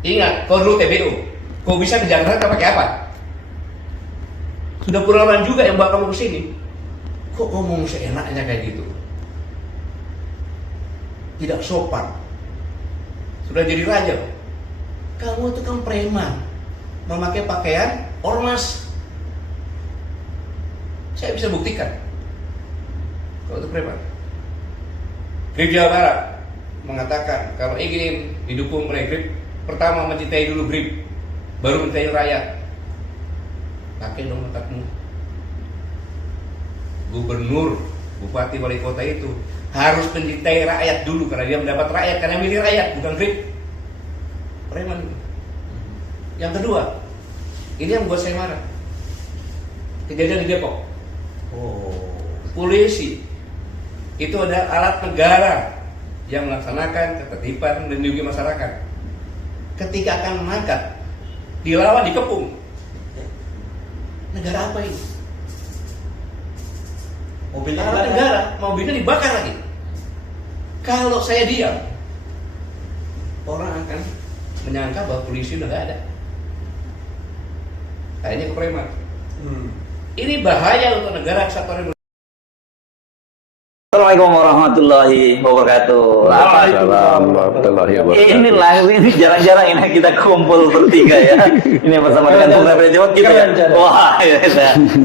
Ingat, kau dulu TBU, kau bisa ke Jakarta pakai apa? Sudah puluhan juga yang bawa kamu ke sini. Kok ngomong seenaknya kayak gitu? Tidak sopan. Sudah jadi raja. Kamu itu kan preman, memakai pakaian ormas. Saya bisa buktikan. Kau itu preman. Grip Jawa Barat mengatakan kalau ingin didukung oleh Grip, pertama mencintai dulu Grip, baru mencintai rakyat. Pakai dong otakmu. Gubernur, bupati, wali kota itu harus mencintai rakyat dulu karena dia mendapat rakyat, karena milih rakyat, bukan Grip. Preman. Yang kedua, ini yang buat saya marah. Kejadian di Depok. Polisi itu ada alat negara yang melaksanakan ketertiban dan melindungi masyarakat. Ketika akan mengangkat, dilawan, dikepung. Negara apa ini? Mobilnya Alat negara, mobilnya dibakar lagi. Kalau saya diam, orang akan menyangka bahwa polisi udah gak ada. Kayaknya ke preman. Ini bahaya untuk negara kesatuan. Assalamualaikum warahmatullahi wabarakatuh. Waalaikumsalam warahmatullahi wabarakatuh. Ini jarang-jarang ini kita kumpul bertiga ya. Ini bersama dengan Bung Rafi Jawad gitu ya. Wah, ya.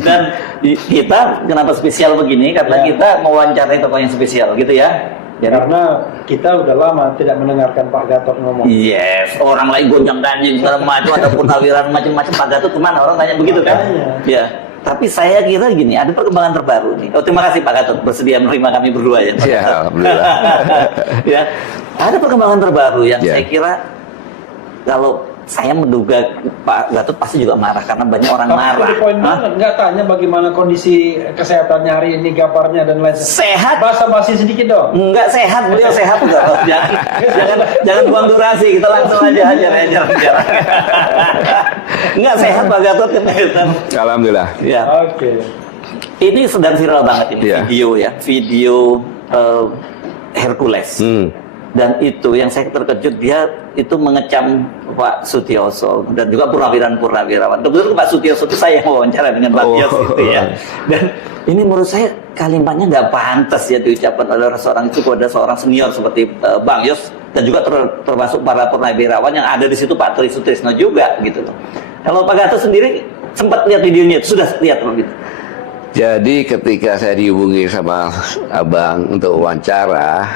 Dan kita kenapa spesial begini? Karena kita mewawancarai tokoh yang spesial gitu ya. Jadi, karena kita udah lama tidak mendengarkan Pak Gatot ngomong. yes, orang lain gonjang ganjing segala macam, ada purnawiran macam-macam. Pak Gatot kemana? Orang tanya begitu kan? Ya. Tapi saya kira gini, ada perkembangan terbaru nih. Oh, terima kasih Pak Gatot bersedia menerima kami berdua ya. Ya, alhamdulillah. Ya, ada perkembangan terbaru yang Ya. saya kira kalau saya menduga Pak Gatot pasti juga marah karena banyak orang marah. Tapi poin banget, nggak tanya bagaimana kondisi kesehatannya hari ini, gaparnya dan lain sebagainya. Sehat? Basa-basi sedikit dong. Enggak sehat, beliau sehat enggak. Jangan buang durasi, kita langsung aja ajar. Enggak sehat Pak Gatot kan. Alhamdulillah. Ya. Oke. Ini sedang viral banget ini Iya. video Hercules. Dan itu yang saya terkejut, dia itu mengecam Pak Sutioso dan juga purnawirawan. Kebetulan Pak Sutioso itu saya wawancara dengan Pak Yos itu ya. Dan ini menurut saya kalimatnya nggak pantas ya diucapkan oleh seorang itu kepada seorang senior seperti Bang Yos dan juga termasuk para purnawirawan yang ada di situ, Pak Tri Sutrisno juga gitu loh. Kalau Pak Gatot sendiri sempat lihat videonya itu, sudah lihat begitu. Jadi ketika saya dihubungi sama Abang untuk wawancara,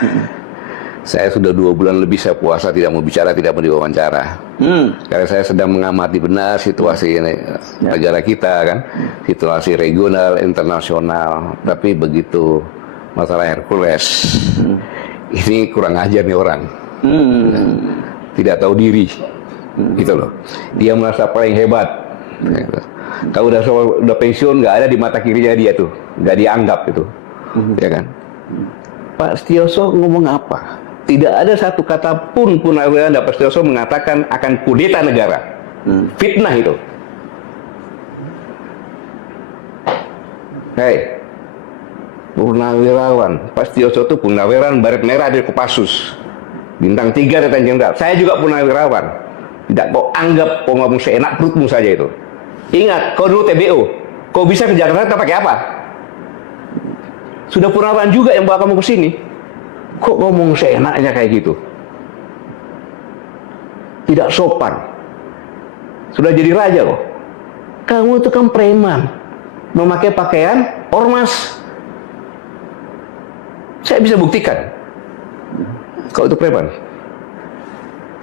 saya sudah 2 bulan lebih saya puasa, tidak mau bicara, tidak mau diwawancara. Karena saya sedang mengamati benar situasi negara kita kan, situasi regional, internasional. Tapi begitu masalah Hercules, ini kurang ajar nih orang, tidak tahu diri, gitu loh. Dia merasa paling hebat. Kalau udah pensiun, nggak ada di mata kirinya dia tuh, nggak dianggap itu, ya kan? Pak Sutioso ngomong apa? Tidak ada satu kata pun purnawirawan Pak Sutioso mengatakan akan kudeta negara. Fitnah itu. Hei, purnawirawan Pak Sutioso itu purnawirawan Baret Merah dari Kopassus, bintang 3 Letnan Jenderal. Saya juga purnawirawan. Tidak kau anggap kau ngomong seenak perutmu saja itu. Ingat, kau dulu TBU, kau bisa ke Jakarta pakai apa? Sudah purnawirawan juga yang bawa kamu ke sini. Kok ngomong seenaknya kayak gitu? Tidak sopan. Sudah jadi raja kok. Kamu itu kan preman, memakai pakaian ormas. Saya bisa buktikan. Kau itu preman.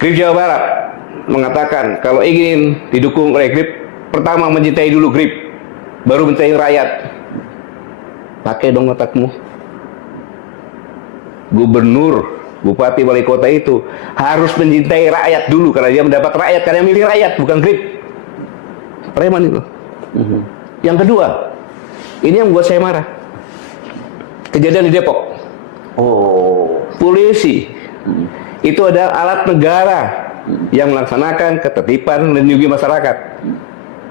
Grip Jawa Barat mengatakan kalau ingin didukung oleh Grip, pertama mencintai dulu Grip, baru mencintai rakyat. Pakai dong otakmu. Gubernur, bupati, wali kota itu harus mencintai rakyat dulu karena dia mendapat rakyat, karena milih rakyat, bukan Grip. Preman itu. Yang kedua, ini yang buat saya marah. Kejadian di Depok. Polisi itu ada alat negara yang melaksanakan ketertiban dan melindungi masyarakat.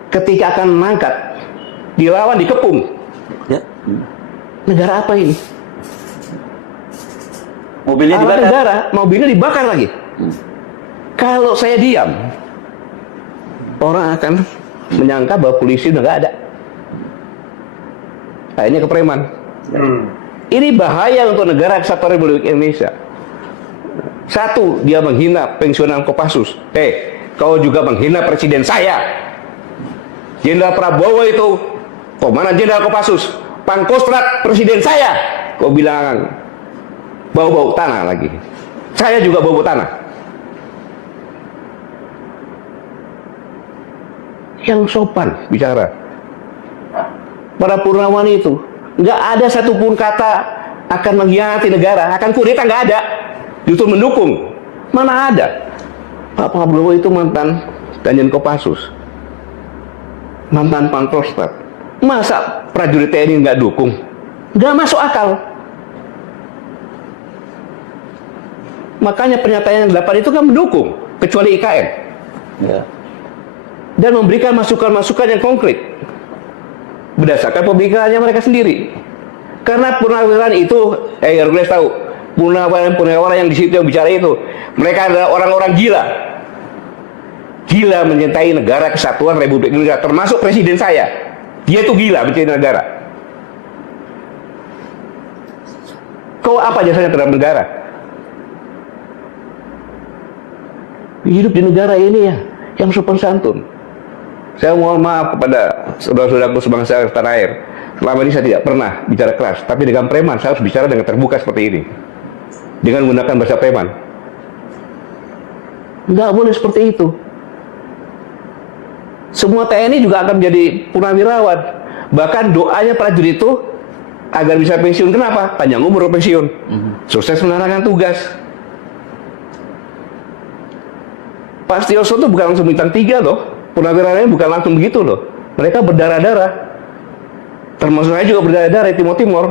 Ketika akan mengangkat, dilawan, dikepung. Ya. Negara apa ini? Mobilnya dibakar. Negara, mobilnya dibakar lagi. Kalau saya diam, orang akan menyangka bahwa polisi udah nggak ada. Akhirnya ke preman. Ini bahaya untuk negara kesatuan Republik Indonesia. Satu, dia menghina pensiunan Kopassus. Kau juga menghina presiden saya. Jenderal Prabowo itu komandan Jenderal Kopassus, Pangkostrat presiden saya. Kau bilang bau-bau tanah lagi. Saya juga bau-bau tanah. Yang sopan bicara. Para Purnawan itu nggak ada satupun kata akan mengkhianati negara, akan kudeta, nggak ada. Justru mendukung. Mana ada? Pak Prabowo itu mantan Danjen Kopassus, mantan Pangkostrat. Masa prajurit TNI nggak dukung? Nggak masuk akal. Makanya pernyataan yang 8 itu kan mendukung, kecuali IKN. Ya. Dan memberikan masukan-masukan yang konkret berdasarkan pemikirannya mereka sendiri. Karena purnawirawan itu, Hercules tahu, purnawirawan yang di situ yang bicara itu, mereka adalah orang-orang gila. Gila mencintai negara kesatuan Republik Indonesia, termasuk presiden saya. Dia itu gila mencintai negara. Kau apa jasanya terhadap negara? Hidup di negara ini ya, yang sopan santun. Saya mohon maaf kepada saudara-saudaraku sebangsa tanah air. Selama ini saya tidak pernah bicara keras, tapi dengan preman saya harus bicara dengan terbuka seperti ini. Dengan menggunakan bahasa preman. Nggak boleh seperti itu. Semua TNI juga akan menjadi purnawirawan. Bahkan doanya prajurit itu agar bisa pensiun. Kenapa? Panjang umur pensiun. Sukses menjalankan tugas. Pak Setioso itu bukan langsung bintang 3 loh. Purnawirawannya bukan langsung begitu loh. Mereka berdarah-darah. Termasuk saya juga berdarah-darah di Timor.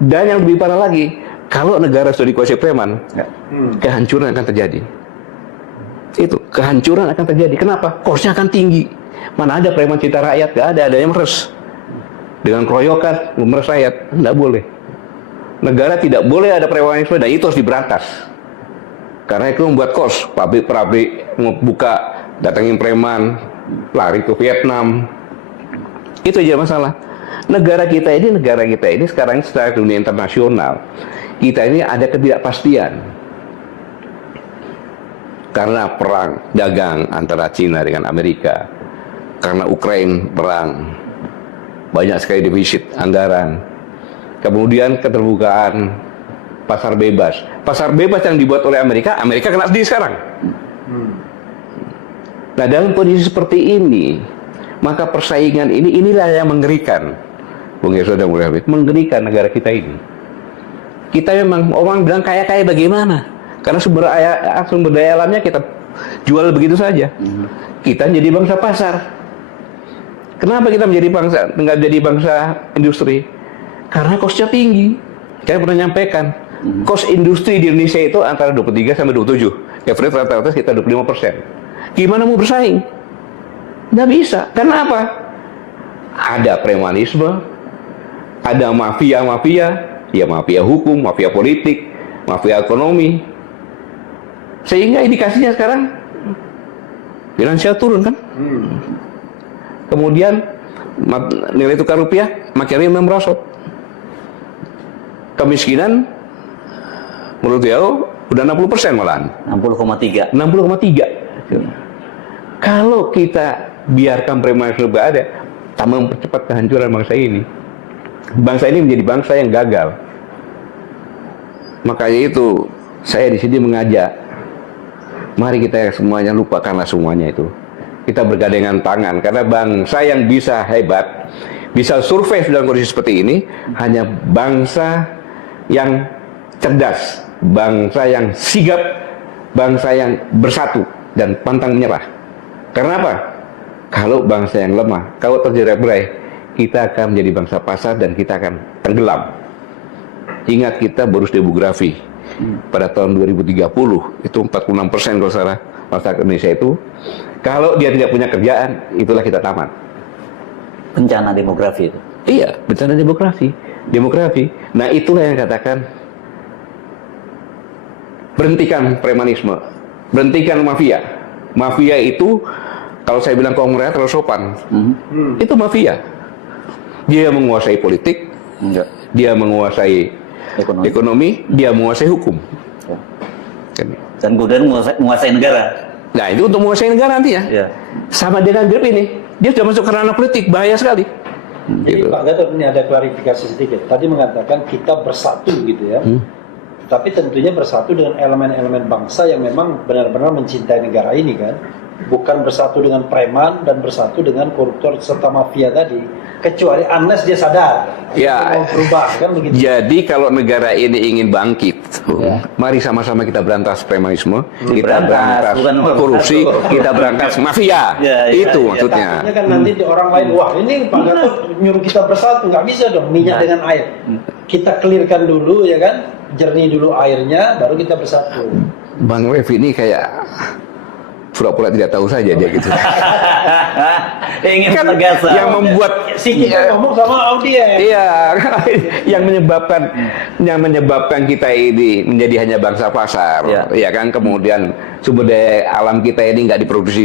Dan yang lebih parah lagi, kalau negara sudah dikuasai preman, kehancuran akan terjadi. Itu, kehancuran akan terjadi. Kenapa? Kosnya akan tinggi. Mana ada preman cinta rakyat? Gak ada yang meres. Dengan keroyokan, meres rakyat. Nggak boleh. Negara tidak boleh ada premanisme, dan itu harus diberantas. Karena itu membuat kos, pabrik-pabrik buka, datangin preman, lari ke Vietnam. Itu aja masalah. Negara kita ini sekarang secara dunia internasional, kita ini ada ketidakpastian. Karena perang dagang antara Cina dengan Amerika, karena Ukraina perang, banyak sekali defisit anggaran. Kemudian keterbukaan pasar bebas. Pasar bebas yang dibuat oleh Amerika, Amerika kena sendiri sekarang. Nah, dalam kondisi seperti ini, maka persaingan inilah yang mengerikan. Bung Yesod dan Bung Habib, mengerikan negara kita ini. Kita memang, orang bilang kaya-kaya bagaimana? Karena sumber daya alamnya kita jual begitu saja. Kita menjadi bangsa pasar. Kenapa kita nggak jadi bangsa industri? Karena kosnya tinggi. Saya pernah nyampaikan, kos industri di Indonesia itu antara 23 sampai 27. Average rata-rata sekitar 25%. Gimana mau bersaing? Nggak bisa. Karena apa? Ada premanisme, ada mafia-mafia, ya mafia hukum, mafia politik, mafia ekonomi. Sehingga indikasinya sekarang finansial turun kan? Kemudian nilai tukar rupiah makin merosot. Kemiskinan menurut dia udah 60% malahan. 60,3. 60,3. Kalau kita biarkan premanisme ada, tambah mempercepat kehancuran bangsa ini. Bangsa ini menjadi bangsa yang gagal. Makanya itu saya di sini mengajak, mari kita semuanya lupakanlah semuanya itu. Kita bergandengan tangan, karena bangsa yang bisa hebat, bisa survive dalam kondisi seperti ini, hanya bangsa yang cerdas, bangsa yang sigap, bangsa yang bersatu dan pantang menyerah. Karena apa? Kalau bangsa yang lemah, kalau terjerat-berai, kita akan menjadi bangsa pasar dan kita akan tenggelam. Ingat, kita bonus demografi pada tahun 2030 itu 46% kalau salah masyarakat Indonesia itu, kalau dia tidak punya kerjaan, itulah kita tamat. Bencana demografi itu. Iya, bencana demografi. Demografi. Nah itulah yang katakan berhentikan premanisme, berhentikan mafia. Mafia itu kalau saya bilang kongres terlalu sopan, itu mafia. Dia menguasai politik, dia menguasai ekonomi, dia menguasai hukum. Dan kemudian menguasai negara. Nah itu untuk menguasai negara nantinya. Ya. Sama dengan Grip ini, dia sudah masuk ke ranah politik, bahaya sekali. Jadi Pak Gatot, ini ada klarifikasi sedikit. Tadi mengatakan kita bersatu gitu ya. Tapi tentunya bersatu dengan elemen-elemen bangsa yang memang benar-benar mencintai negara ini kan. Bukan bersatu dengan preman dan bersatu dengan koruptor serta mafia tadi. Kecuali unless dia sadar. Ya, mau berubah kan begitu. jadi kalau negara ini ingin bangkit, mari sama-sama kita berantas premanisme, kita berantas korupsi, kita berantas mafia. Itu maksudnya. Takutnya kan nanti di orang lain, wah ini Pak Gatot nyuruh kita bersatu, nggak bisa dong minyak dengan air. Kita clearkan dulu ya kan, jernih dulu airnya, baru kita bersatu. Bang Revi ini kayak pura-pura tidak tahu saja dia gitu. Ingin Kan menegaskan. yang membuat Si kita ngomong sama audiens. Iya, yang menyebabkan kita ini menjadi hanya bangsa pasar, ya kan. Kemudian sumber daya alam kita ini nggak diproduksi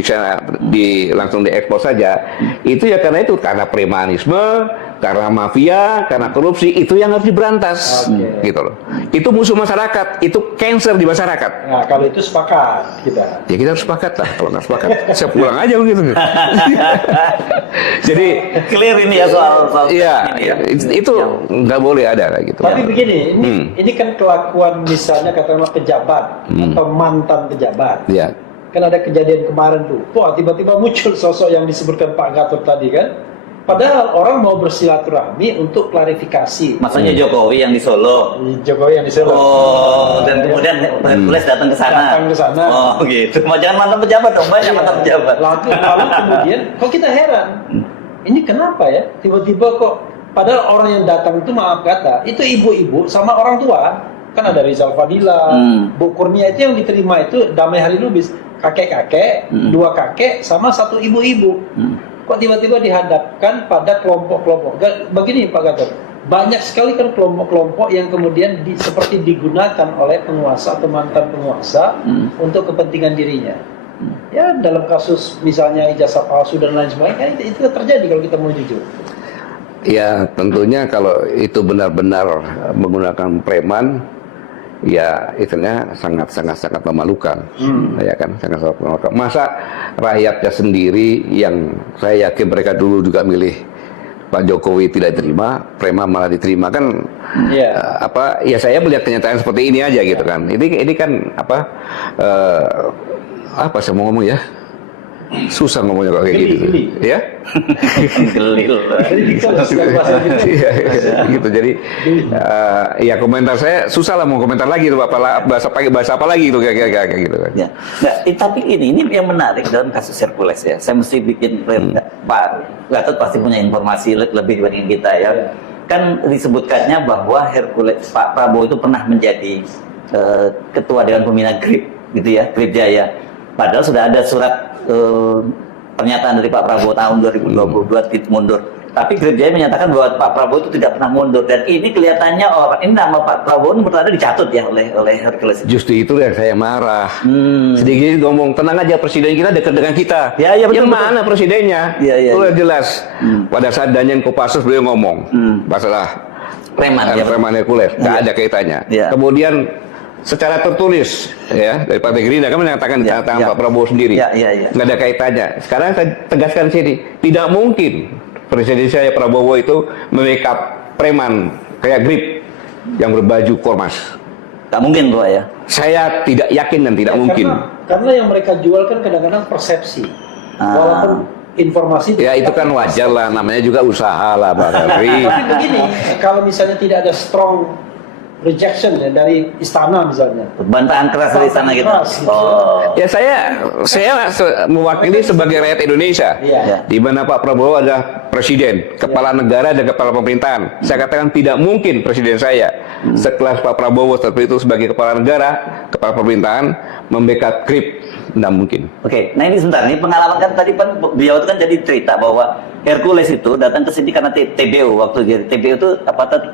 langsung diekspor saja. Itu ya karena premanisme, karena mafia, karena korupsi, itu yang harus diberantas, gitu loh. Itu musuh masyarakat, itu cancer di masyarakat. Nah kalau itu sepakat kita. Ya kita harus sepakat lah. Kalau nggak sepakat, saya pulang aja begitu. Jadi clear ini ya soal iya, itu nggak boleh ada kayak gitu. Tapi begini, ini kan kelakuan misalnya katakanlah pejabat atau mantan pejabat. Iya. Kan ada kejadian kemarin tuh, wah tiba-tiba muncul sosok yang disebutkan Pak Gatot tadi kan. Padahal orang mau bersilaturahmi untuk klarifikasi. Maksudnya Jokowi yang di Solo. Jokowi yang di Solo. Oh, dan kemudian Hercules datang ke sana. Datang ke sana. Oh, gitu. Jangan mantan pejabat dong, banyak mantan pejabat. Lalu kemudian, kok kita heran? Ini kenapa ya? Tiba-tiba kok, padahal orang yang datang itu maaf kata, itu ibu-ibu sama orang tua. Kan ada Rizal Fadila, Bu Kurnia itu yang diterima itu Damai Halilubis. Kakek-kakek, dua kakek, sama satu ibu-ibu. Kok tiba-tiba dihadapkan pada kelompok-kelompok? Begini Pak Gatot, banyak sekali kan kelompok-kelompok yang kemudian seperti digunakan oleh penguasa atau mantan penguasa untuk kepentingan dirinya. Ya dalam kasus misalnya ijazah palsu dan lain sebagainya, itu terjadi kalau kita mau jujur. Ya tentunya kalau itu benar-benar menggunakan preman, ya itunya sangat memalukan, ya kan, sangat memalukan. Masa rakyatnya sendiri yang saya yakin mereka dulu juga milih Pak Jokowi tidak terima, preman malah diterima kan? Ya saya melihat kenyataan seperti ini aja gitu kan. Ini kan apa saya mau ngomong ya? Susah ngomongnya kalau kayak gitu, ya? Gelil. Gitu. Jadi ya komentar saya susah lah mau komentar lagi tuh bahasa apa lagi itu kayak gitu kan. Ya. Nah, tapi ini yang menarik dalam kasus Hercules ya. Saya mesti bikin Pak Gatot pasti punya informasi lebih dibanding kita ya. Kan disebutkannya bahwa Hercules Pak Prabowo itu pernah menjadi ketua Dewan Pembina GRIP gitu ya, GRIP Jaya. Padahal sudah ada surat pernyataan dari Pak Prabowo tahun 2022 mundur. Tapi GRIP Jaya menyatakan bahwa Pak Prabowo itu tidak pernah mundur, dan ini kelihatannya ini nama Pak Prabowo ini berada dicatut ya oleh Hercules. Justru itu yang saya marah. Sedikit ngomong tenang aja, presiden kita dekat dengan kita. Ya, betul, yang mana presidennya? Udah jelas. Pada saat Danjen Kopassus beliau ngomong masalah preman Hercules, nggak ada kaitannya. Kemudian secara tertulis ya dari Partai Gerindra kan menyatakan Pak Prabowo sendiri nggak ada kaitannya. Sekarang saya tegaskan sini, tidak mungkin presiden saya Prabowo itu membackup preman kayak GRIP yang berbaju kormas. Tak mungkin Pak ya. Saya tidak yakin dan tidak mungkin. Karena yang mereka jual kan kadang-kadang persepsi. Walaupun informasi itu kan wajar lah, namanya juga usaha lah Pak Henry. Tapi begini, kalau misalnya tidak ada strong rejection ya, dari istana misalnya, bantahan keras dari istana gitu. Ya saya mewakili sebagai rakyat Indonesia, di mana Pak Prabowo adalah presiden, kepala negara dan kepala pemerintahan. Saya katakan tidak mungkin presiden saya sekelas Pak Prabowo seperti itu sebagai kepala negara, kepala pemerintahan membackup GRIP, tidak mungkin. Oke, nah ini sebentar, ini pengalaman kan tadi beliau itu kan jadi cerita bahwa Hercules itu datang ke sini karena TBO waktu dia TBO itu apa tadi?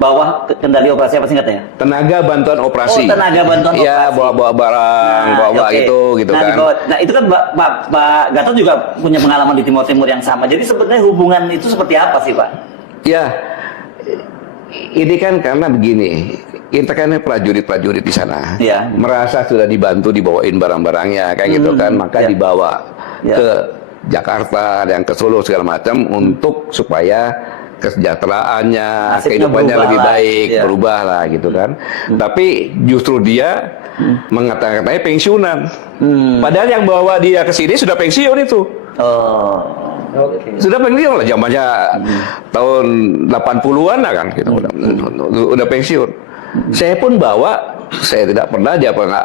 Bawah kendali operasi apa singkatnya? Tenaga bantuan operasi. Oh, tenaga bantuan operasi. Iya, bawa-bawa barang, bawa-bawa oke. gitu Nah, kan. nah, itu kan Pak Gatot juga punya pengalaman di Timur Timur yang sama. Jadi sebenarnya hubungan itu seperti apa sih, Pak? Ya, ini kan karena begini, kita kan prajurit-prajurit di sana, Ya. merasa sudah dibantu dibawain barang-barangnya kayak gitu kan, maka Ya. dibawa Ya. ke Jakarta dan ke Solo segala macam untuk supaya kesejahteraannya, Nasibnya kehidupannya berubah lebih lah. baik, Ya. berubah lah gitu kan. Tapi justru dia mengatakan pensiunan. Padahal yang bawa dia ke sini sudah pensiun itu. Oh. Oke. Sudah pensiun lah zamannya tahun 80-an lah kan gitu. Udah pensiun. Saya pun bawa, saya tidak pernah dia pernah.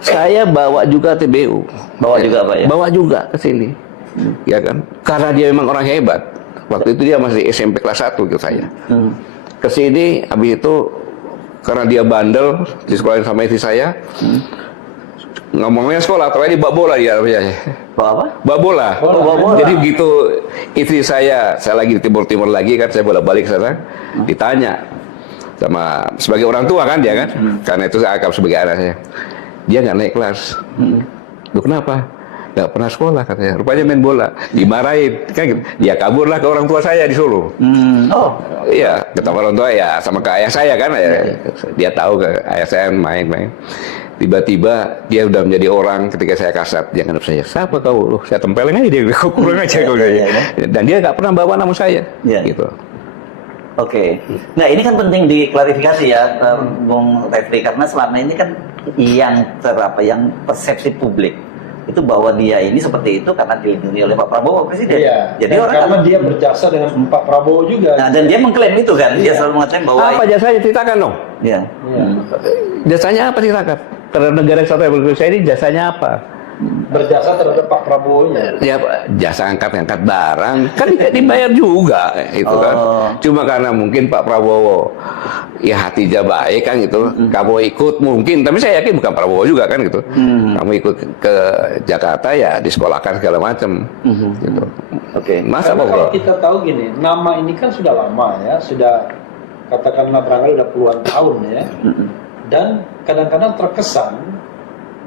Saya bawa juga TBU. Bawa juga, Pak, ya? Bawa juga ke sini. Ya kan? Karena dia memang orang hebat. Waktu itu dia masih SMP kelas 1 gitu saya. Ke sini habis itu karena dia bandel di sekolah sama istri saya. Ngomongnya sekolah, tapi bawa bola dia. Bawa apa? Bawa bola. Bawa bola. Jadi begitu istri saya lagi di Timur Lagi kan, saya bolak-balik ke sana, ditanya sama sebagai orang tua kan dia kan, karena itu saya anggap sebagai anak saya. Dia nggak naik kelas. Lu kenapa? Nggak pernah sekolah katanya. Rupanya main bola, dimarahin kan gitu. Dia kaburlah ke orang tua saya di Solo. Oh. Iya, ketemu orang tua ya sama ke ayah saya kan. Ya. Dia tahu ke ayah saya main-main. Tiba-tiba dia udah menjadi orang ketika saya kasat. Dia ngadep saya, siapa kau? Saya tempelin aja dia, kurang aja kau. Dan dia nggak pernah bawa nama saya. Iya. Gitu. Oke. Nah, ini kan penting diklarifikasi ya, Bung Refli, karena selama ini kan yang persepsi publik itu bahwa dia ini seperti itu karena dilindungi oleh Pak Prabowo Presiden. Iya. Jadi Dan orang karena kan, dia berjasa dengan Pak Prabowo juga. nah, dan dia mengklaim itu kan, dia selalu mengatakan bahwa Apa jasanya ceritakan dong? ya. Iya. Jasanya apa ceritakan? Terhadap negara kesatuan Republik Indonesia ini jasanya apa? Berjasa terhadap Pak Prabowo-nya. Ya jasa angkat barang kan dibayar juga itu kan. Cuma karena mungkin Pak Prabowo ya hatinya baik kan gitu. Kamu ikut mungkin, tapi saya yakin bukan Prabowo juga kan gitu. Kamu ikut ke Jakarta ya disekolahkan segala macam gitu. Oke. Masa Karena Pak kalau kita tahu gini, nama ini kan sudah lama ya, sudah katakanlah barangkali udah puluhan tahun ya. Dan kadang-kadang terkesan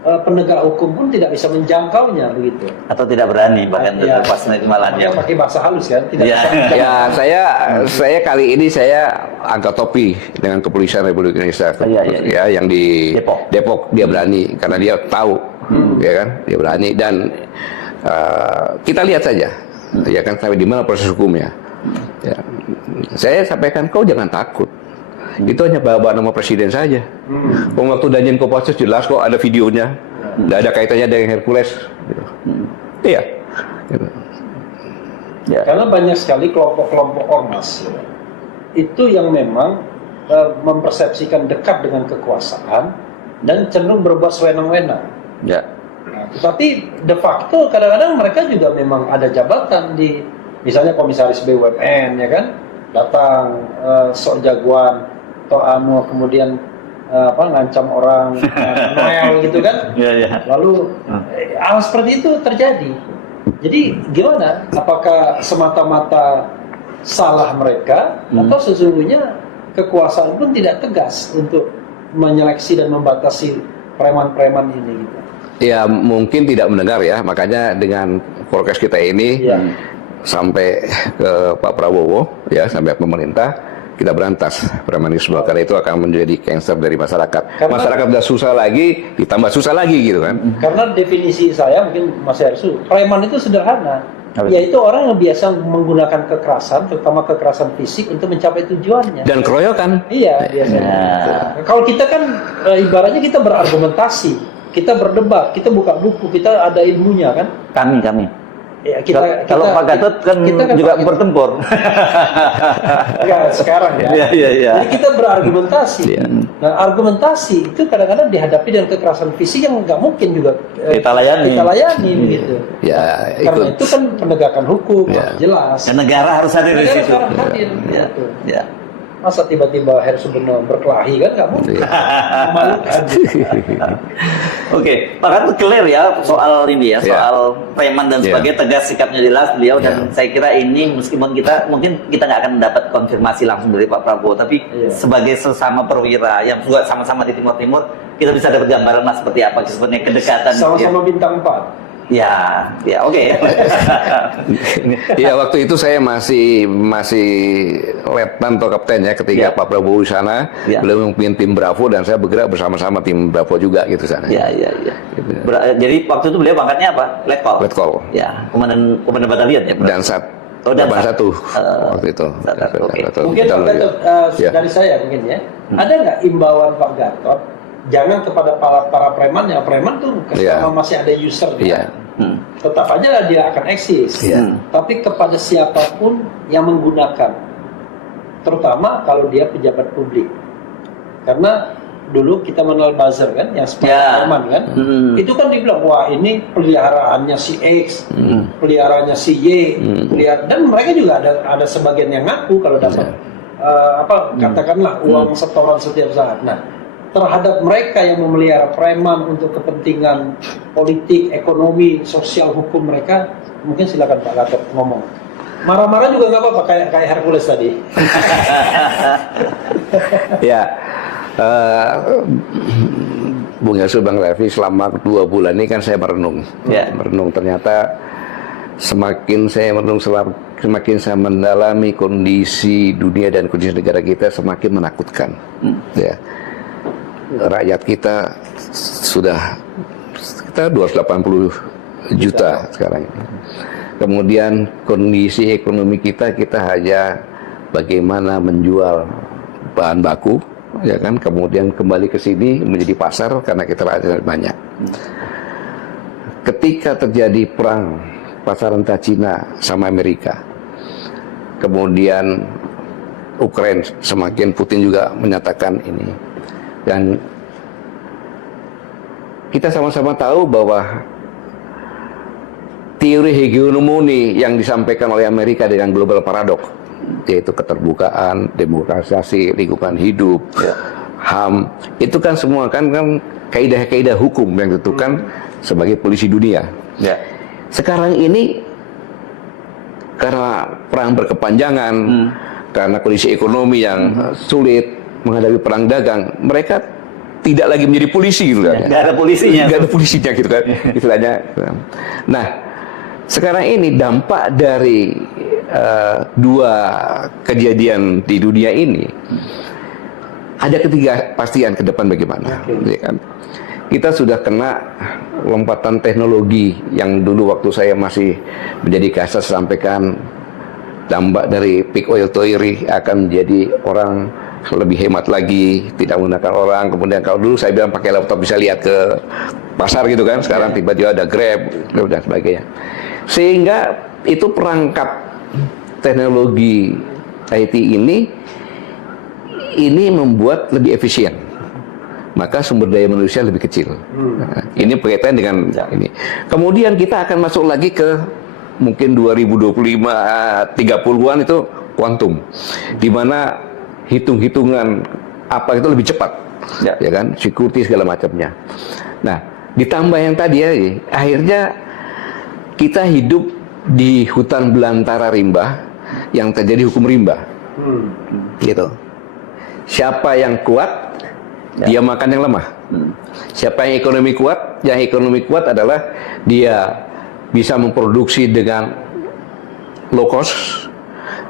penegak hukum pun tidak bisa menjangkaunya begitu. Atau tidak berani bahkan Ya, pas malamnya. pakai bahasa halus kan, tidak Ya. bisa menjangkau. Ya saya kali ini saya angkat topi dengan kepolisian Republik Indonesia Iya. ya yang di Depok. dia berani karena dia tahu ya kan dia berani dan kita lihat saja ya kan sampai di mana proses hukumnya. Ya. Saya sampaikan kau jangan takut. Itu hanya bawa nama presiden saja. Waktu Danjen Kopassus jelas kok ada videonya. Tidak ada kaitannya dengan Hercules. Gitu. Iya. Gitu. Ya. Karena banyak sekali kelompok-kelompok ormas ya, itu yang memang mempersepsikan dekat dengan kekuasaan dan cenderung berbuat sewenang-wenang. Ya. Nah, tetapi de facto kadang-kadang mereka juga memang ada jabatan di misalnya komisaris BUMN ya kan, datang sok jagoan atau kemudian ngancam orang Noel gitu kan. Ya. Lalu hal seperti itu terjadi. Jadi gimana? Apakah semata-mata salah mereka atau sesungguhnya kekuasaan pun tidak tegas untuk menyeleksi dan membatasi preman-preman ini gitu. Ya mungkin tidak mendengar ya, makanya dengan forecast kita ini sampai ke Pak Prabowo ya, sampai pemerintah kita berantas premanisme karena itu akan menjadi cancer dari masyarakat. Karena masyarakat sudah susah lagi, ditambah susah lagi gitu kan. Karena definisi saya mungkin Mas Hersu, preman itu sederhana, yaitu orang yang biasa menggunakan kekerasan, terutama kekerasan fisik untuk mencapai tujuannya. Dan keroyokan. Iya biasanya. Kalau kita kan ibaratnya kita berargumentasi, kita berdebat, kita buka buku, kita ada ilmunya kan. Kami. Ya, Kalau Pak Gatot kan juga bertempur. Enggak, sekarang ya. Iya. Jadi kita berargumentasi. Iya. Nah, argumentasi itu kadang-kadang dihadapi dengan kekerasan fisik yang nggak mungkin juga Kita layani. begitu. Ya, Karena itu kan penegakan hukum Ya. jelas. Dan negara harus hadir di Negara situ. harus hadir. Ya. Betul. Ya. Masa tiba-tiba Heru Subono berkelahi kan nggak mungkin. Memalukan. Oke, Pak Gatot clear ya soal ini ya, Ya. soal preman dan Ya. sebagainya, tegas sikapnya jelas beliau, dan Ya. saya kira ini meskipun mungkin kita nggak akan mendapat konfirmasi langsung dari Pak Prabowo, tapi Ya. sebagai sesama perwira yang juga sama-sama di Timur Timur, kita bisa dapat gambaran mas seperti apa sebenarnya kedekatan. Sama-sama bintang 4. Ya, oke. Ya, waktu itu saya masih letnan atau kapten ya ketika Ya. Pak Prabowo di sana. Ya. Beliau memimpin tim Bravo dan saya bergerak bersama-sama tim Bravo juga gitu sana. Ya. Jadi waktu itu beliau pangkatnya apa? Letkol. Letkol. Ya, komandan batalion ya. Dan saat Dapat satu Oh, waktu itu. oke. Mungkin Pak Gatot, Ya. dari saya mungkin ya, ada nggak imbauan Pak Gatot, jangan kepada para preman, ya preman tuh selama masih ada user Iya. tetap aja dia akan eksis. Iya. Tapi kepada siapapun yang menggunakan, terutama kalau dia pejabat publik, karena dulu kita mengenal buzzer kan, yang seperti preman kan, itu kan dibilang wah ini peliharaannya si X, peliharaannya si Y, dan mereka juga ada sebagian yang ngaku kalau dapat katakanlah uang setoran setiap saat. Nah, terhadap mereka yang memelihara preman untuk kepentingan politik, ekonomi, sosial, hukum mereka, mungkin silakan Pak Gatot ngomong. Marah-marah juga nggak apa-apa, kayak Hercules tadi. Ya, Bung Yasir, Bang Refli, selama 2 bulan ini kan saya merenung. Ya. Merenung, ternyata semakin saya merenung, semakin saya mendalami kondisi dunia dan kondisi negara kita, semakin menakutkan. Ya. Rakyat kita sudah sekitar 280 juta sekarang ini. Kemudian kondisi ekonomi kita hanya bagaimana menjual bahan baku, ya kan, kemudian kembali ke sini menjadi pasar karena kita rakyat banyak. Ketika terjadi perang pasaran antara Cina sama Amerika, kemudian Ukraina, semakin Putin juga menyatakan ini, dan kita sama-sama tahu bahwa teori hegemoni yang disampaikan oleh Amerika dengan global paradox, yaitu keterbukaan, demokratisasi, lingkungan hidup, HAM, itu kan semua kan kaidah-kaidah hukum yang ditentukan sebagai polisi dunia. Ya. Sekarang ini karena perang berkepanjangan, karena kondisi ekonomi yang sulit menghadapi perang dagang, mereka tidak lagi menjadi polisi gitu kan. Nggak ada polisinya. Nggak ada polisinya gitu kan, istilahnya. Nah, sekarang ini dampak dari 2 kejadian di dunia ini, ada ketidakpastian ke depan bagaimana, ya kan? Kita sudah kena lompatan teknologi yang dulu waktu saya masih menjadi kasat sampaikan dampak dari peak oil theory akan menjadi orang lebih hemat lagi, tidak menggunakan orang. Kemudian kalau dulu saya bilang pakai laptop bisa lihat ke pasar gitu kan, sekarang tiba-tiba ada Grab dan sebagainya. Sehingga itu perangkap teknologi IT ini membuat lebih efisien, maka sumber daya manusia lebih kecil. Nah, ini berkaitan dengan ini. Kemudian kita akan masuk lagi ke mungkin 2025, 30-an itu kuantum, di mana hitung-hitungan apa itu lebih cepat, ya kan, security segala macamnya. Nah, ditambah yang tadi ya, akhirnya kita hidup di hutan belantara rimba yang terjadi hukum rimba, gitu. Siapa yang kuat, dia makan yang lemah. Siapa yang ekonomi kuat, yang ekonomi kuat adalah dia bisa memproduksi dengan low cost,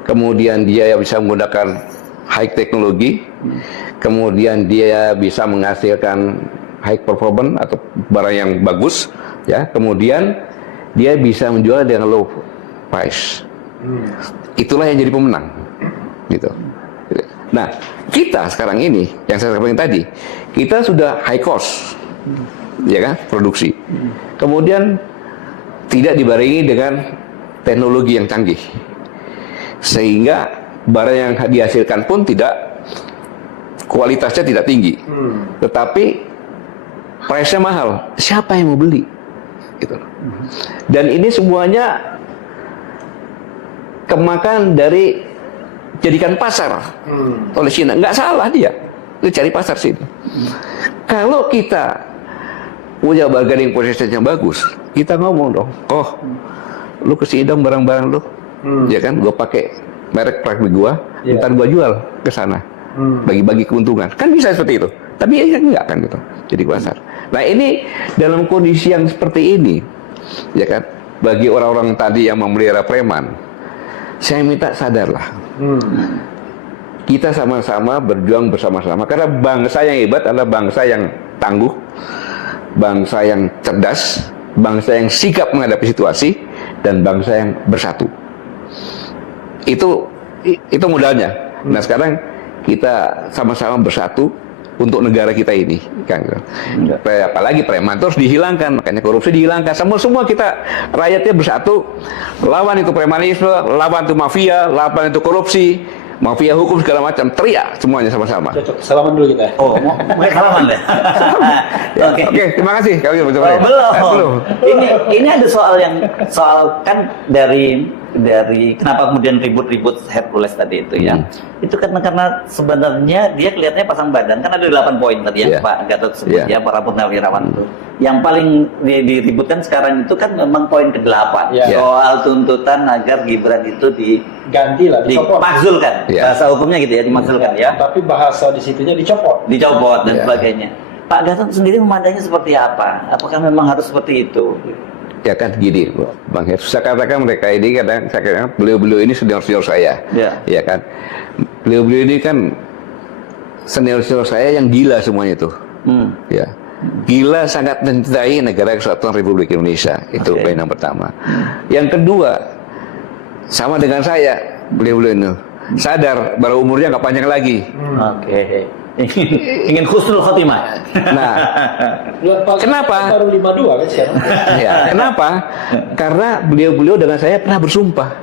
kemudian dia bisa menggunakan high teknologi, kemudian dia bisa menghasilkan high performance atau barang yang bagus, ya. Kemudian dia bisa menjual dengan low price. Itulah yang jadi pemenang, gitu. Nah, kita sekarang ini yang saya sampaikan tadi, kita sudah high cost, ya kan, produksi. Kemudian tidak dibarengi dengan teknologi yang canggih, sehingga barang yang dihasilkan pun kualitasnya tidak tinggi, tetapi price-nya mahal. Siapa yang mau beli? Gitu. Dan ini semuanya kemakan dari dijadikan pasar oleh Cina. Nggak salah dia cari pasar sini. Kalau kita punya bargaining position yang bagus, kita ngomong dong, oh lu kesini dong barang-barang lu, ya kan, gue pakai merek pabrik gue, ntar gue jual ke sana, bagi-bagi keuntungan, kan bisa seperti itu. Tapi ya enggak kan gitu, jadi pasar. Nah ini dalam kondisi yang seperti ini, ya kan, bagi orang-orang tadi yang memelihara preman, saya minta sadarlah. Kita sama-sama berjuang bersama-sama, karena bangsa yang hebat adalah bangsa yang tangguh, bangsa yang cerdas, bangsa yang sikap menghadapi situasi, dan bangsa yang bersatu. Itu modalnya. Nah sekarang kita sama-sama bersatu untuk negara kita ini, kan? Apalagi preman terus dihilangkan, makanya korupsi dihilangkan. Semua kita rakyatnya bersatu, lawan itu premanisme, lawan itu mafia, lawan itu korupsi, mafia hukum segala macam, teriak semuanya sama-sama. Cocok. Salaman dulu kita. Oh, mau salaman deh. Oke, terima kasih. Belum. Ini ada soal kan dari kenapa kemudian ribut-ribut Hercules tadi itu ya. Itu karena sebenarnya dia kelihatannya pasang badan, kan ada 8 poin tadi yang Pak Gatot sebut ya, para purnawirawan itu. Yang paling diributkan sekarang itu kan memang poin ke-8 soal tuntutan agar Gibran itu ganti lah, dicopot. Dimakzulkan. Bahasa hukumnya gitu ya, dimakzulkan ya. Tapi bahasa di situnya dicopot Dan sebagainya. Pak Gatot sendiri memandangnya seperti apa? Apakah memang harus seperti itu? Ya kan gini, Bang Her, saya katakan mereka ini kadang saya katakan beliau ini senior saya, ya kan. Beliau ini kan senior saya yang gila semuanya itu, ya. Gila sangat mencintai negara kesatuan Republik Indonesia, itu poin yang pertama. Yang kedua, sama dengan saya, beliau ini sadar bahwa umurnya nggak panjang lagi. Ingin husnul khotimah. Nah, kenapa? Baru 52 kan sekarang. Ya, kenapa? Karena beliau dengan saya pernah bersumpah.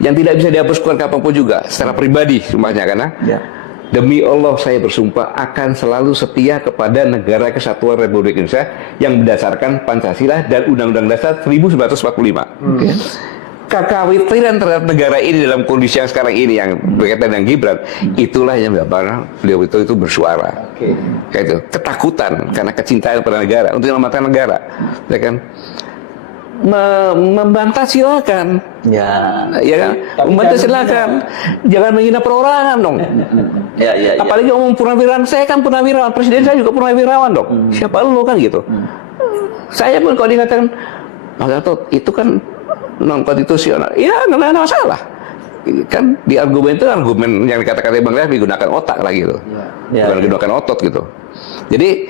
Yang tidak bisa dihapuskan kapanpun juga, secara pribadi sumpahnya karena demi Allah saya bersumpah akan selalu setia kepada negara kesatuan Republik Indonesia yang berdasarkan Pancasila dan Undang-Undang Dasar 1945. Kekhawatiran terhadap negara ini dalam kondisi yang sekarang ini yang berkaitan dengan Gibran, itulah yang menyebabkan beliau itu bersuara. Kayak itu, ketakutan karena kecintaan pada negara untuk menyelamatkan negara, ya kan? Membantah silakan, ya kan? Membantah silakan, jangan menghina perorangan dong. Apalagi ngomong purnawirawan, saya kan purnawirawan, presiden saya juga purnawirawan dong. Siapa lu kan gitu? Saya pun kalau dikatakan, Pak Gatot itu kan non konstitusional, ya nggak ada masalah. Kan di argumen itu argumen yang dikatakan Bang Refli gunakan otak lah gitu, bukan gunakan otot gitu. Jadi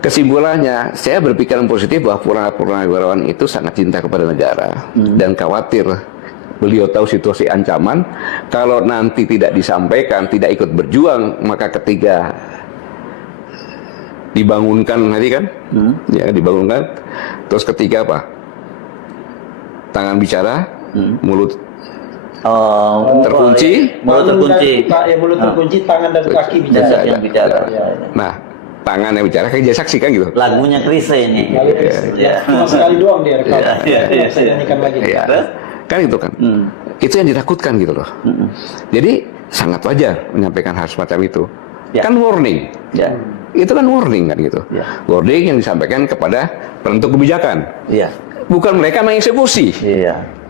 kesimpulannya, saya berpikiran positif bahwa purnawirawan itu sangat cinta kepada negara dan khawatir beliau tahu situasi ancaman. Kalau nanti tidak disampaikan, tidak ikut berjuang, maka ketika dibangunkan nanti kan, ya dibangunkan, terus ketika apa? Tangan bicara, mulut terkunci, mulut terkunci, tangan dan kaki bicara. Nah, tangan yang bicara kayak jadi saksi kan gitu. Lagunya Chrisye ini. Cuma sekali doang dia rekam. Saya nyanyikan lagi. Kan itu kan. Itu yang ditakutkan gitu loh. Jadi sangat wajar menyampaikan hal semacam itu. Kan warning. Itu kan warning kan gitu. Warning yang disampaikan kepada penentu kebijakan. Bukan mereka mengeksekusi.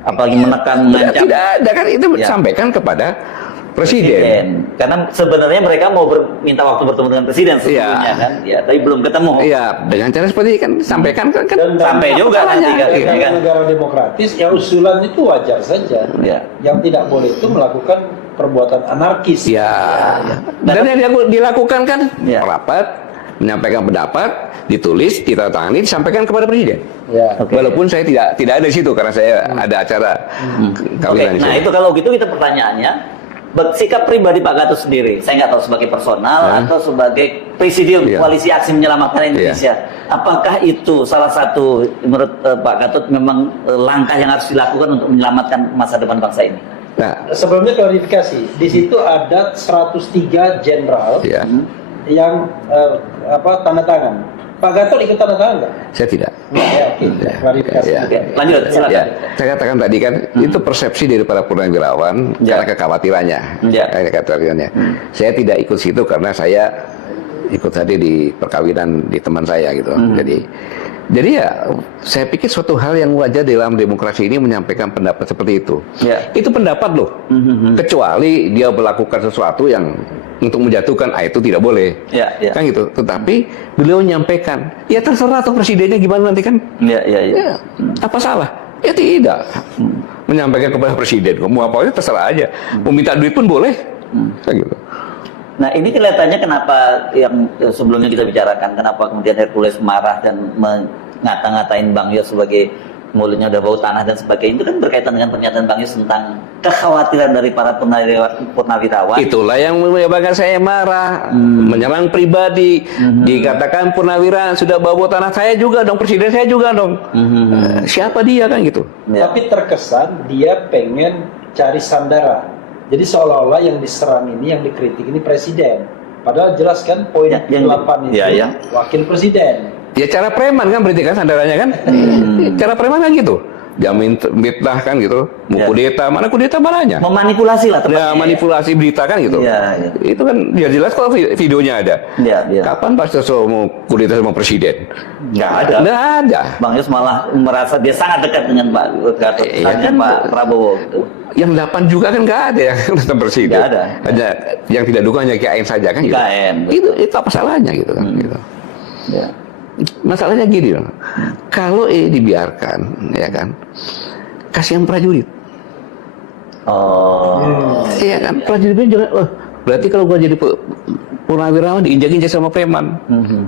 Apalagi menekan, mengancam. Tidak ada kan, itu disampaikan kepada presiden. Karena sebenarnya mereka mau minta waktu bertemu dengan presiden sebelumnya kan, tapi belum ketemu. Dengan cara seperti ini kan sampaikan kan sampai juga nanti kan. Negara demokratis, ya usulan itu wajar saja. Yang tidak boleh itu melakukan perbuatan anarkis. Dan yang dilakukan kan rapat, menyampaikan pendapat, ditulis, ditandatangani, disampaikan kepada presiden. Walaupun saya tidak ada di situ karena saya ada acara. Nah itu kalau gitu kita pertanyaannya, sikap pribadi Pak Gatot sendiri, saya nggak tahu sebagai personal atau sebagai presidium koalisi aksi menyelamatkan Indonesia, apakah itu salah satu menurut Pak Gatot memang langkah yang harus dilakukan untuk menyelamatkan masa depan bangsa ini? Nah, sebelumnya klarifikasi, di situ ada 103 jenderal yang tanda tangan. Pak Gatot ikut tanda tangan nggak? Saya tidak. yakin. Klarifikasi. Ya. Oke, lanjut, silakan. Ya, saya katakan tadi kan itu persepsi dari para purnawirawan Ya. karena kekhawatirannya. Ya. Karena kekhawatirannya. Saya tidak ikut situ karena saya ikut tadi di perkawinan di teman saya gitu. Jadi ya saya pikir suatu hal yang wajar dalam demokrasi ini menyampaikan pendapat seperti itu. Ya. Itu pendapat loh. Kecuali dia melakukan sesuatu yang untuk menjatuhkan, itu tidak boleh. Ya, ya. Kan gitu. Tetapi beliau menyampaikan, ya terserah tuh presidennya gimana nanti kan. Ya, ya, ya. Ya, apa salah? Ya tidak. Menyampaikan kepada presiden, mau apa aja terserah aja. Mau minta duit pun boleh. Kan gitu. Nah, ini kelihatannya kenapa yang sebelumnya kita bicarakan, kenapa kemudian Hercules marah dan ngata-ngatain Bang Yos sebagai mulutnya udah bau tanah dan sebagainya, itu kan berkaitan dengan pernyataan Bang Yos tentang kekhawatiran dari para purnawirawan. Itulah yang menyebabkan saya marah, menyerang pribadi, dikatakan purnawira sudah bau tanah, saya juga dong, presiden saya juga dong. Siapa dia kan gitu? Ya. Tapi terkesan dia pengen cari sandaran. Jadi seolah-olah yang diserang ini, yang dikritik ini presiden. Padahal jelas kan poin Ya, yang- 8 itu ya, ya. wakil presiden. Ya cara preman kan berarti kan sandarannya kan? Cara preman kan gitu. Jamin fitnah kan gitu. Mau Ya. kudeta, mana kudeta mananya? Memanipulasi lah tepatnya. Ya manipulasi berita kan gitu. Ya, ya. Itu kan dia jelas kalau videonya ada. Ya, ya. Kapan Pak Soso mau kudeta sama presiden? Nggak ada. Nggak ada. Bang Yos malah merasa dia sangat dekat dengan Pak Gatot, Iya, dengan kan. Pak Prabowo gitu. Yang 8 juga kan nggak ada yang tentang presiden. Nggak ada. Hanya yang tidak dukung hanya KN saja kan gitu. KN, Itu apa salahnya gitu kan gitu. Ya. Masalahnya gini loh. Kalau dibiarkan ya kan, kasihan prajurit. Oh. Iya kan, prajurit juga. Berarti kalau gua jadi purnawirawan diinjak-injak sama preman.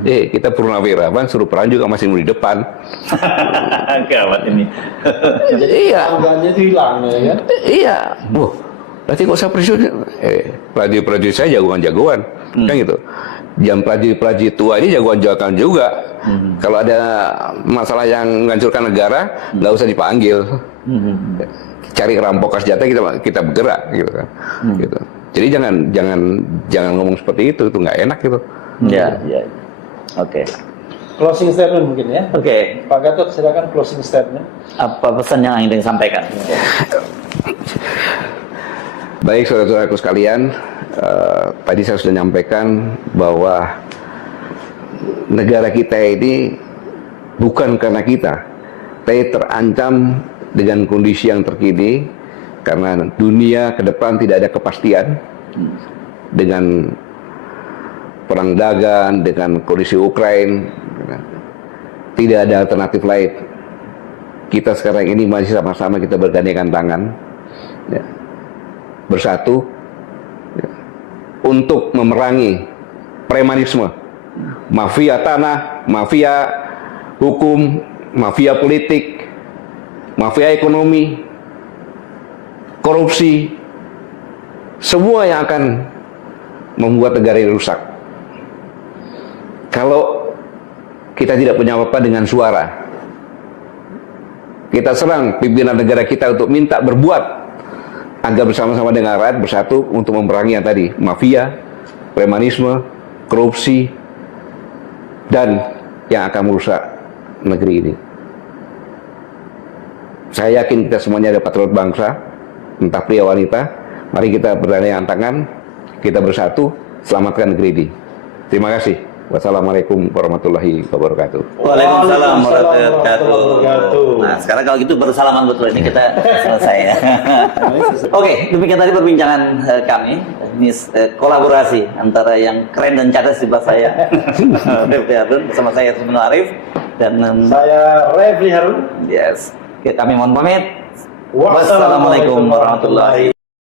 Kita purnawirawan suruh perang juga masih mau di depan. Gawat ini. Iya. Tangganya itu hilang ya kan? Iya. Wah, berarti nggak usah prajurit. Prajurit saya jagoan-jagoan. Kan gitu. Jam prajurit tua ini jagoan-jagoan juga. Kalau ada masalah yang menghancurkan negara, nggak usah dipanggil. Cari rampok senjata kita bergerak gitu kan. Gitu. Jadi jangan ngomong seperti itu nggak enak gitu. Ya, ya. Oke. Closing statement mungkin ya. Oke. Pak Gatot silakan closing statement. Apa pesan yang ingin disampaikan? Baik saudara-saudaraku sekalian, tadi saya sudah nyampaikan bahwa negara kita ini bukan karena kita, tapi terancam dengan kondisi yang terkini karena dunia ke depan tidak ada kepastian dengan perang dagang, dengan kondisi Ukraina, tidak ada alternatif lain. Kita sekarang ini masih sama-sama kita bergandengan tangan, ya, bersatu ya, untuk memerangi premanisme, mafia tanah, mafia hukum, mafia politik, mafia ekonomi, korupsi, semua yang akan membuat negara ini rusak. Kalau kita tidak punya apa-apa dengan suara, kita serang pimpinan negara kita untuk minta berbuat agar bersama-sama dengan rakyat bersatu untuk memerangi yang tadi, mafia, premanisme, korupsi, dan yang akan merusak negeri ini. Saya yakin kita semuanya ada patriot bangsa, entah pria wanita. Mari kita bergandengan tangan, kita bersatu, selamatkan negeri ini. Terima kasih. Wassalamualaikum warahmatullahi wabarakatuh. Waalaikumsalam warahmatullahi wabarakatuh. wabarakatuh. Nah, sekarang kalau gitu bersalaman betul ini kita selesai ya. Oke, demikian tadi perbincangan kami. Ini kolaborasi antara yang keren dan cadas di sebelah saya, Refli Harun, bersama saya Rusminul Arif dan Saya Refli Harun. yes. Oke, kami mohon pamit. Wassalamualaikum Wassalamualaikum warahmatullahi